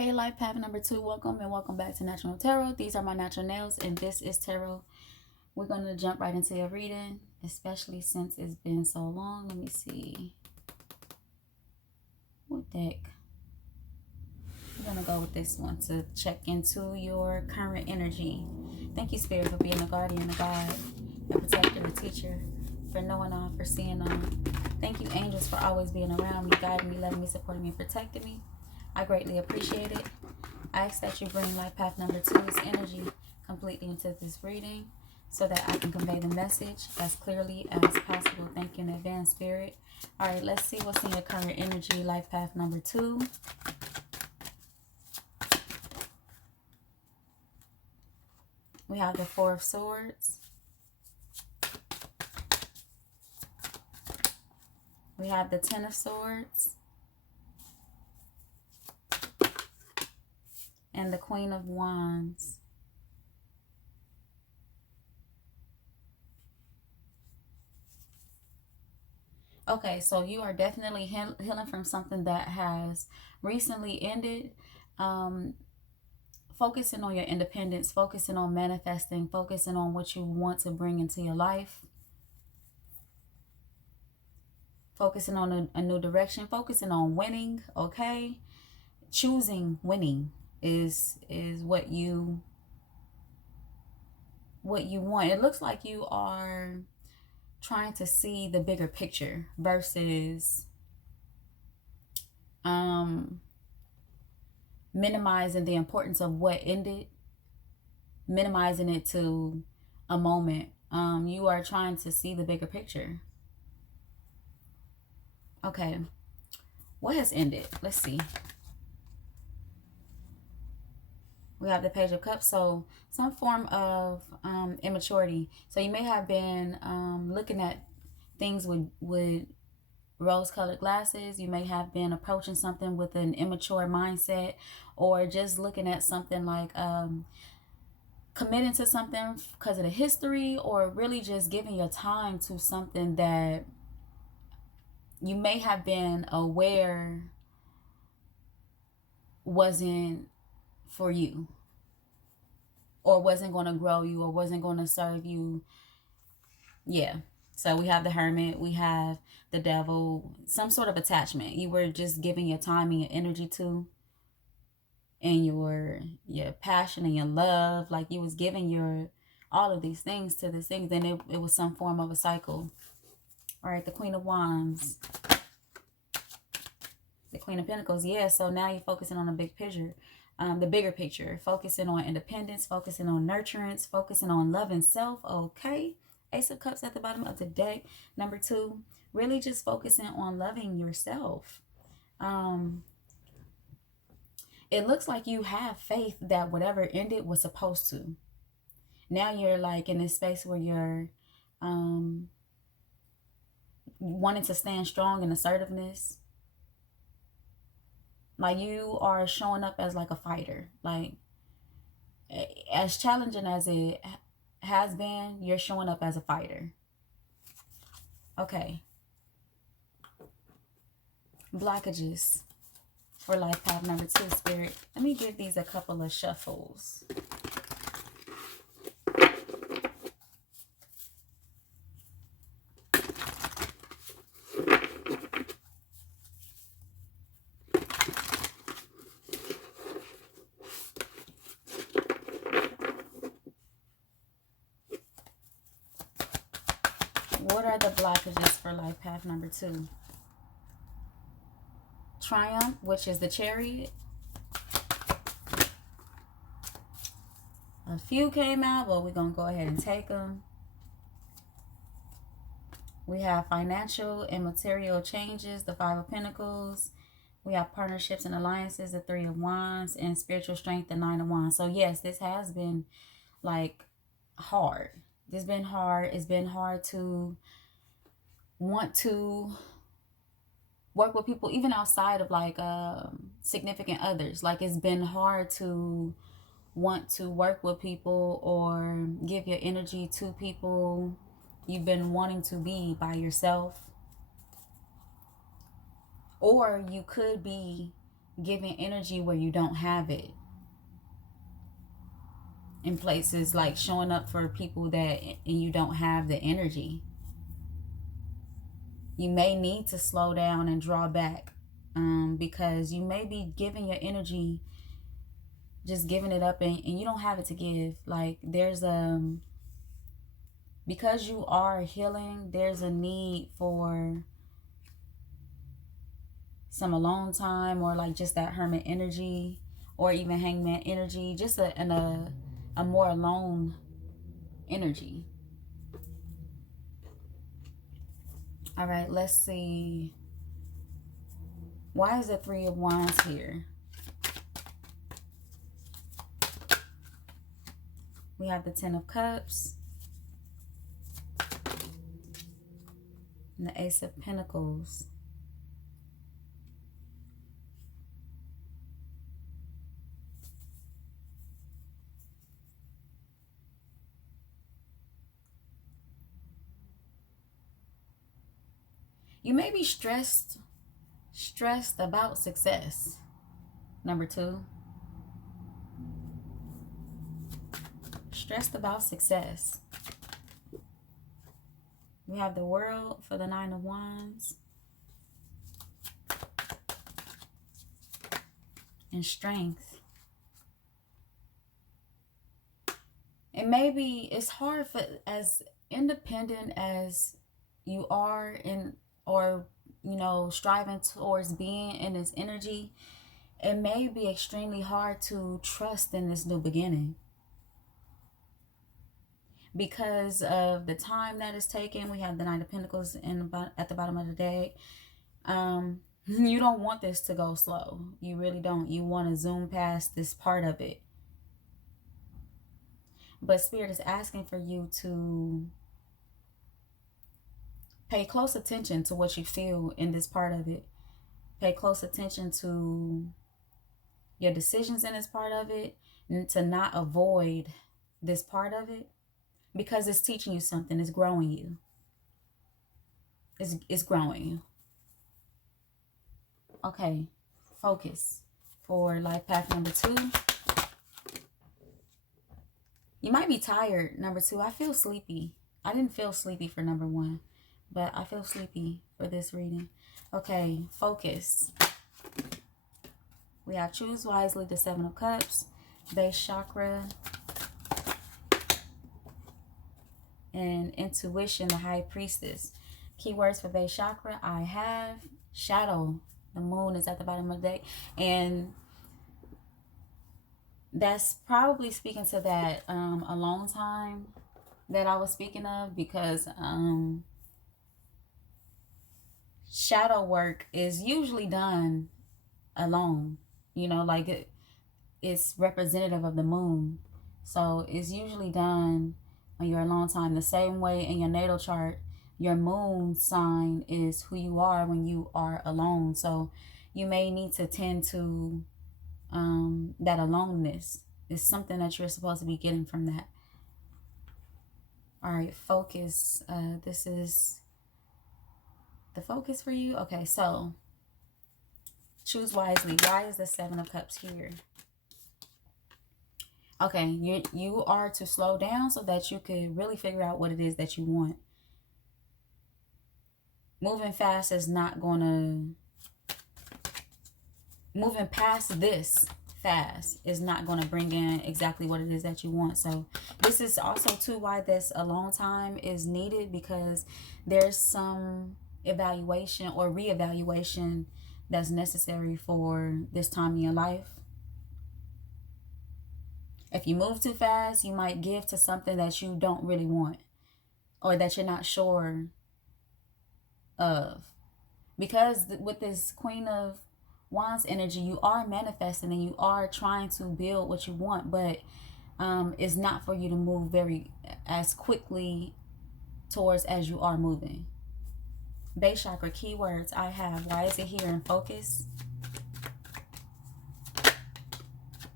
Hey, life path number 2, welcome and welcome back to Natural Tarot. These are my natural nails, and this is tarot. We're going to jump right into your reading, especially since it's been so long. Let me see. What deck? We're going to go with this one to check into your current energy. Thank you, Spirit, for being a guardian, a guide, a protector, a teacher, for knowing all, for seeing all. Thank you, angels, for always being around me, guiding me, loving me, supporting me, and protecting me. I greatly appreciate it. I ask that you bring life path number 2's energy completely into this reading so that I can convey the message as clearly as possible. Thank you in advance, Spirit. All right, let's see what's in your current energy, life path number 2. We have the Four of Swords. We have the Ten of Swords. And the Queen of Wands. Okay, so you are definitely healing from something that has recently ended. Focusing on your independence, focusing on manifesting, focusing on what you want to bring into your life. Focusing on a new direction, focusing on winning, okay? Choosing winning is what you want. It looks like you are trying to see the bigger picture versus minimizing the importance of what ended, minimizing it to a moment. You are trying to see the bigger picture. Okay, what has ended? Let's see. We have the Page of Cups, so some form of immaturity. So you may have been looking at things with rose-colored glasses. You may have been approaching something with an immature mindset, or just looking at something like committing to something because of the history, or really just giving your time to something that you may have been aware wasn't for you, or wasn't going to grow you, or wasn't going to serve you. Yeah. So we have the Hermit, we have the Devil, some sort of attachment you were just giving your time and your energy to, and your passion and your love, like you was giving your all of these things to this thing, then it was some form of a cycle. All right, the Queen of Wands, the Queen of Pentacles. Yeah, so now you're focusing on a big picture, the bigger picture, focusing on independence, focusing on nurturance, focusing on love and self. Okay, Ace of Cups at the bottom of the deck, number 2, really just focusing on loving yourself. It looks like you have faith that whatever ended was supposed to. Now you're like in this space where you're wanting to stand strong in assertiveness. Like you are showing up as like a fighter. Like as challenging as it has been, you're showing up as a fighter. Okay. Blockages for life path number 2, Spirit. Let me give these a couple of shuffles. What are the blockages for life path number 2? Triumph, which is the Chariot. A few came out, but we're going to go ahead and take them. We have financial and material changes, the Five of Pentacles. We have partnerships and alliances, the Three of Wands, and spiritual strength, the Nine of Wands. So yes, this has been like hard. It's been hard. It's been hard to want to work with people, even outside of like significant others. Like it's been hard to want to work with people or give your energy to people. You've been wanting to be by yourself, or you could be giving energy where you don't have it. In places like showing up for people that and you don't have the energy. You may need to slow down and draw back, because you may be giving your energy, just giving it up, and you don't have it to give. Like there's because you are healing, there's a need for some alone time, or like just that hermit energy, or even hangman energy, just a more alone energy. All right, let's see. Why is the Three of Wands here? We have the Ten of Cups and the Ace of Pentacles. You may be stressed about success. Number 2. Stressed about success. We have the World for the Nine of Wands. And Strength. And maybe it's hard for, as independent as you are in, or you know, striving towards being in this energy, it may be extremely hard to trust in this new beginning because of the time that is taken. We have the Nine of Pentacles at the bottom of the deck. You don't want this to go slow. You really don't. You want to zoom past this part of it. But Spirit is asking for you to pay close attention to what you feel in this part of it. Pay close attention to your decisions in this part of it, and to not avoid this part of it, because it's teaching you something. It's growing you. It's growing you. Okay, focus for life path number 2. You might be tired, number 2. I feel sleepy. I didn't feel sleepy for number 1, but I feel sleepy for this reading. Okay, focus. We have Choose Wisely, the Seven of Cups, base chakra, and intuition, the High Priestess. Keywords for base chakra, I have shadow. The moon is at the bottom of the deck, and that's probably speaking to that alone time that I was speaking of, because shadow work is usually done alone. You know, like it's representative of the moon, so it's usually done when you're alone time. The same way in your natal chart, your moon sign is who you are when you are alone. So you may need to tend to that aloneness. Is something that you're supposed to be getting from that. All right, focus. This is the focus for you. Okay, so choose wisely. Why is the Seven of Cups here? Okay, you are to slow down so that you can really figure out what it is that you want. Moving fast is not going to... Moving past this fast is not going to bring in exactly what it is that you want. So this is also too why this alone time is needed, because there's some evaluation or reevaluation that's necessary for this time in your life. If you move too fast, you might give to something that you don't really want, or that you're not sure of. Because with this Queen of Wands energy, you are manifesting and you are trying to build what you want, but it's not for you to move as quickly towards as you are moving. Base chakra keywords I have. Why is it here in focus?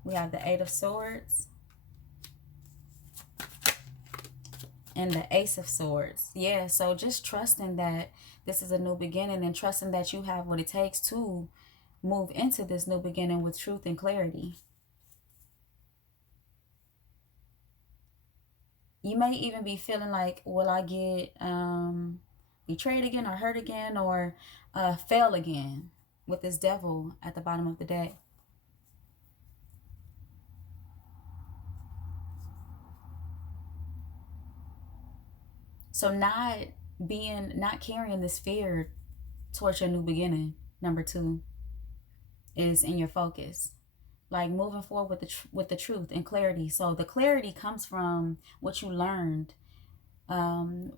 We have the Eight of Swords and the Ace of Swords. Yeah, so just trusting that this is a new beginning, and trusting that you have what it takes to move into this new beginning with truth and clarity. You may even be feeling like, will I get betrayed again or hurt again or fail again with this devil at the bottom of the deck. So not carrying this fear towards your new beginning, number 2, is in your focus. Like moving forward with the truth and clarity. So the clarity comes from what you learned, from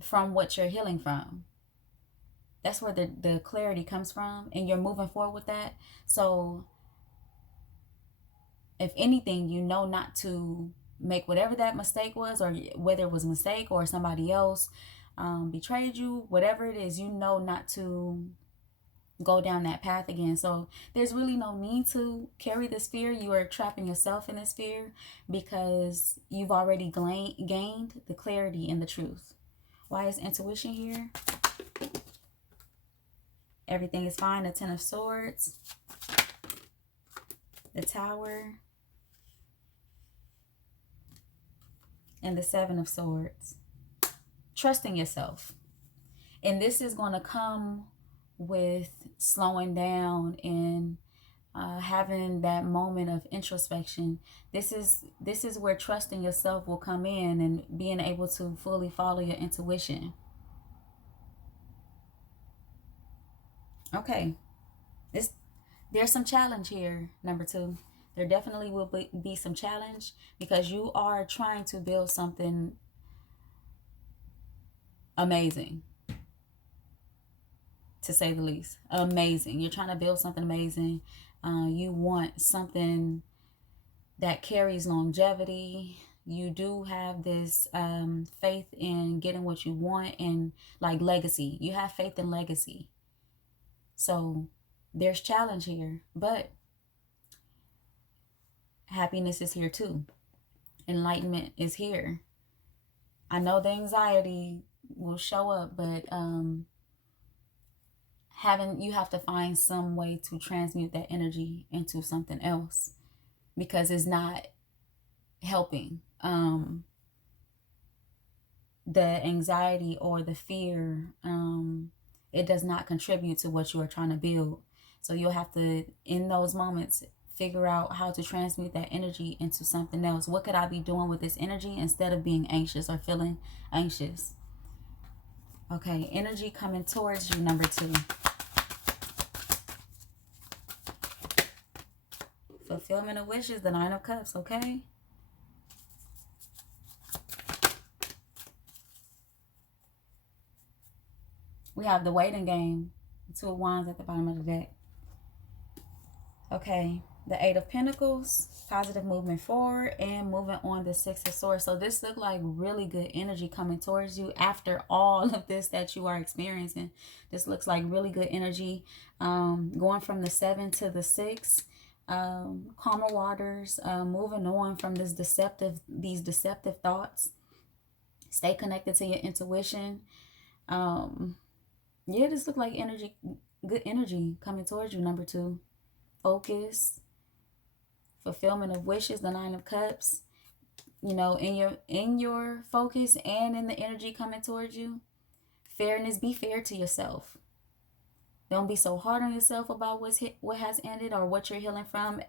what you're healing from. That's where the clarity comes from, and you're moving forward with that. So if anything, you know not to make whatever that mistake was, or whether it was a mistake or somebody else betrayed you, whatever it is, you know not to go down that path again. So there's really no need to carry this fear. You are trapping yourself in this fear because you've already gained the clarity and the truth. Why is intuition here? Everything is fine. The 10 of Swords, the Tower, and the 7 of Swords. Trusting yourself. And this is going to come with slowing down and having that moment of introspection. This is where trusting yourself will come in, and being able to fully follow your intuition. Okay, there's some challenge here, number 2. There definitely will be some challenge because you are trying to build something amazing, to say the least. Amazing. You're trying to build something amazing. You want something that carries longevity. You do have this faith in getting what you want, and like legacy. You have faith in legacy. So there's challenge here, but happiness is here too. Enlightenment is here. I know the anxiety will show up, but you have to find some way to transmute that energy into something else, because it's not helping. The anxiety or the fear, it does not contribute to what you are trying to build. So you'll have to, in those moments, figure out how to transmute that energy into something else. What could I be doing with this energy instead of being anxious or feeling anxious? Okay, energy coming towards you, number 2. Fulfillment of wishes, the 9 of Cups, okay? We have the waiting game, the 2 of Wands at the bottom of the deck. Okay, the 8 of Pentacles, positive movement forward, and moving on the 6 of Swords. So this looks like really good energy coming towards you after all of this that you are experiencing. This looks like really good energy, going from the 7 to the 6. Calmer waters, moving on from these deceptive thoughts. Stay connected to your intuition. Yeah, this looks like good energy coming towards you, number 2. Focus, fulfillment of wishes, the 9 of Cups. You know, in your focus and in the energy coming towards you. Fairness, be fair to yourself. Don't be so hard on yourself about what has ended or what you're healing from.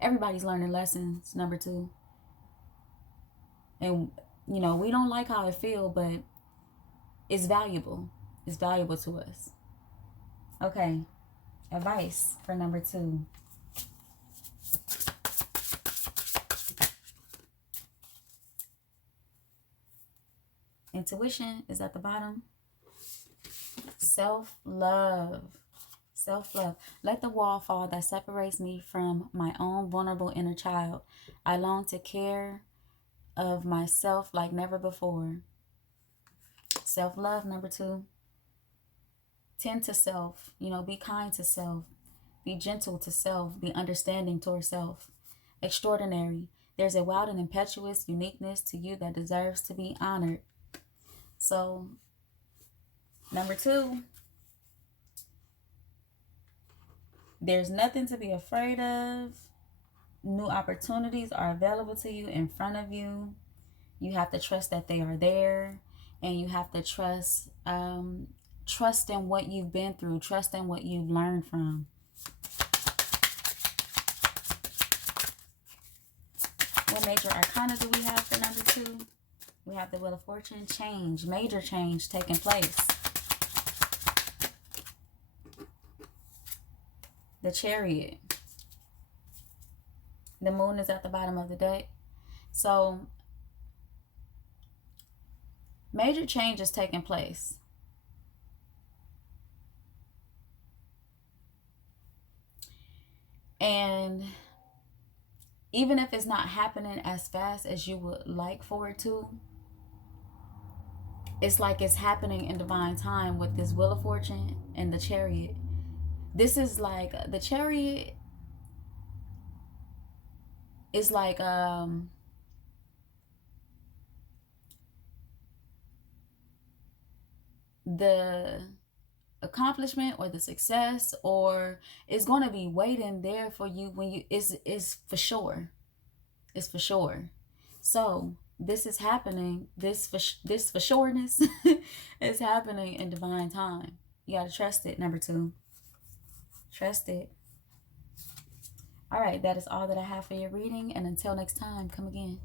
Everybody's learning lessons, number 2. And, you know, we don't like how it feels, but it's valuable. It's valuable to us. Okay, advice for number 2. Intuition is at the bottom. Self-love. Self-love. Let the wall fall that separates me from my own vulnerable inner child. I long to care of myself like never before. Self-love, number 2. Tend to self. You know, be kind to self. Be gentle to self. Be understanding toward self. Extraordinary. There's a wild and impetuous uniqueness to you that deserves to be honored. So, number 2. There's nothing to be afraid of. New opportunities are available to you, in front of you. You have to trust that they are there, and you have to trust in what you've been through, trust in what you've learned from. What major arcana do we have for number 2? We have the Wheel of Fortune. Change, major change taking place. The Chariot. The Moon is at the bottom of the deck. So, major change is taking place. And even if it's not happening as fast as you would like for it to, it's like it's happening in divine time with this Wheel of Fortune and the Chariot. This is like, the Chariot is like the accomplishment or the success, or it's going to be waiting there for you when you is for sure. It's for sure. So this is happening, this for sureness is happening in divine time. You got to trust it. Number 2, trust it. All right, that is all that I have for your reading, and until next time, come again.